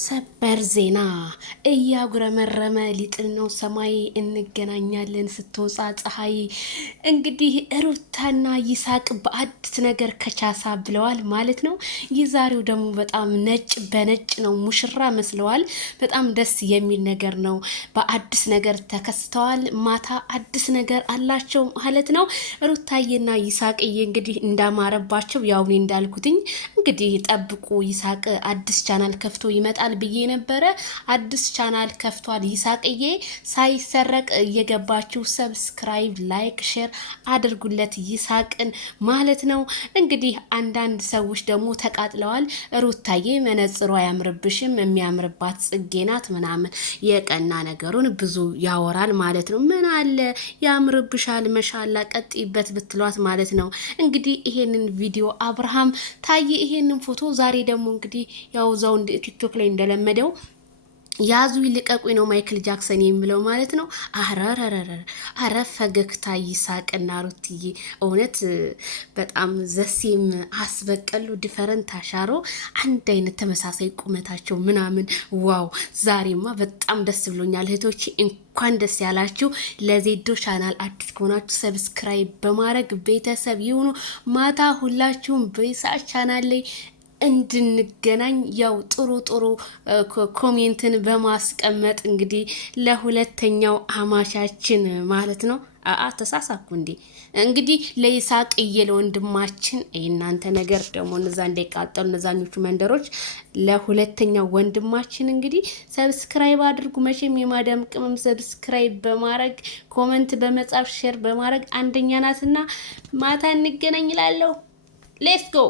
ሰበር ዜና እያጉረመረመ ሊጥል ነው ሰማይ እንገናኛለን ስትወጣ ፀሐይ። እንግዲህ ሩታና ይሳቅ በአዲስ ነገር ከቻሳ ብለዋል ማለት ነው። የዛሬው ደግሞ በጣም ነጭ በነጭ ነው፣ ሙሽራ መስለዋል። በጣም ደስ የሚል ነገር ነው። በአዲስ ነገር ተከስተዋል። ማታ አዲስ ነገር አላቸው ማለት ነው። ሩታዬና ይሳቅዬ እንግዲህ እንዳማረባቸው ያው እኔ እንዳልኩትኝ እንግዲህ ጠብቁ። ይሳቅ አዲስ ቻናል ከፍቶ ይመጣል ብዬ ነበረ። አዲስ ቻናል ከፍቷል ይሳቅዬ። ሳይሰረቅ እየገባችሁ ሰብስክራይብ፣ ላይክ፣ ሼር አድርጉለት ይሳቅን ማለት ነው። እንግዲህ አንዳንድ ሰዎች ደግሞ ተቃጥለዋል። ሩታዬ መነጽሯ አያምርብሽም፣ የሚያምርባት ጽጌ ናት ምናምን የቀና ነገሩን ብዙ ያወራል ማለት ነው። ምን አለ ያምርብሻል፣ መሻላ ቀጥይበት ብትሏት ማለት ነው። እንግዲህ ይሄንን ቪዲዮ አብርሃም ታዬ ይሄንን ፎቶ ዛሬ ደግሞ እንግዲህ ያው ዛው ቲክቶክ ላይ እንደለመደው ያዙ ይልቀቁኝ ነው ማይክል ጃክሰን የሚለው ማለት ነው። አረ ፈገግታ ይሳቅና ሩትዬ እውነት በጣም ዘሴም አስበቀሉ ዲፈረንት አሻሮ አንድ አይነት ተመሳሳይ ቁመታቸው ምናምን ዋው! ዛሬማ በጣም ደስ ብሎኛል እህቶች፣ እንኳን ደስ ያላችሁ። ለዜዶ ቻናል አዲስ ከሆናችሁ ሰብስክራይብ በማድረግ ቤተሰብ ይሁኑ። ማታ ሁላችሁም በይሳቅ ቻናል ላይ እንድንገናኝ ያው ጥሩ ኮሜንትን በማስቀመጥ እንግዲህ ለሁለተኛው አማቻችን ማለት ነው። ተሳሳኩ እንዴ? እንግዲህ ለይሳቅዬ ለወንድማችን የእናንተ ነገር ደግሞ እነዛ እንዳይቃጠሉ እነዛኞቹ መንደሮች ለሁለተኛው ወንድማችን እንግዲህ ሰብስክራይብ አድርጉ። መቼም የማዳም ቅመም ሰብስክራይብ በማድረግ ኮመንት በመጻፍ ሼር በማድረግ አንደኛ ናትና ማታ እንገናኝ እላለሁ። ሌትስ ጎ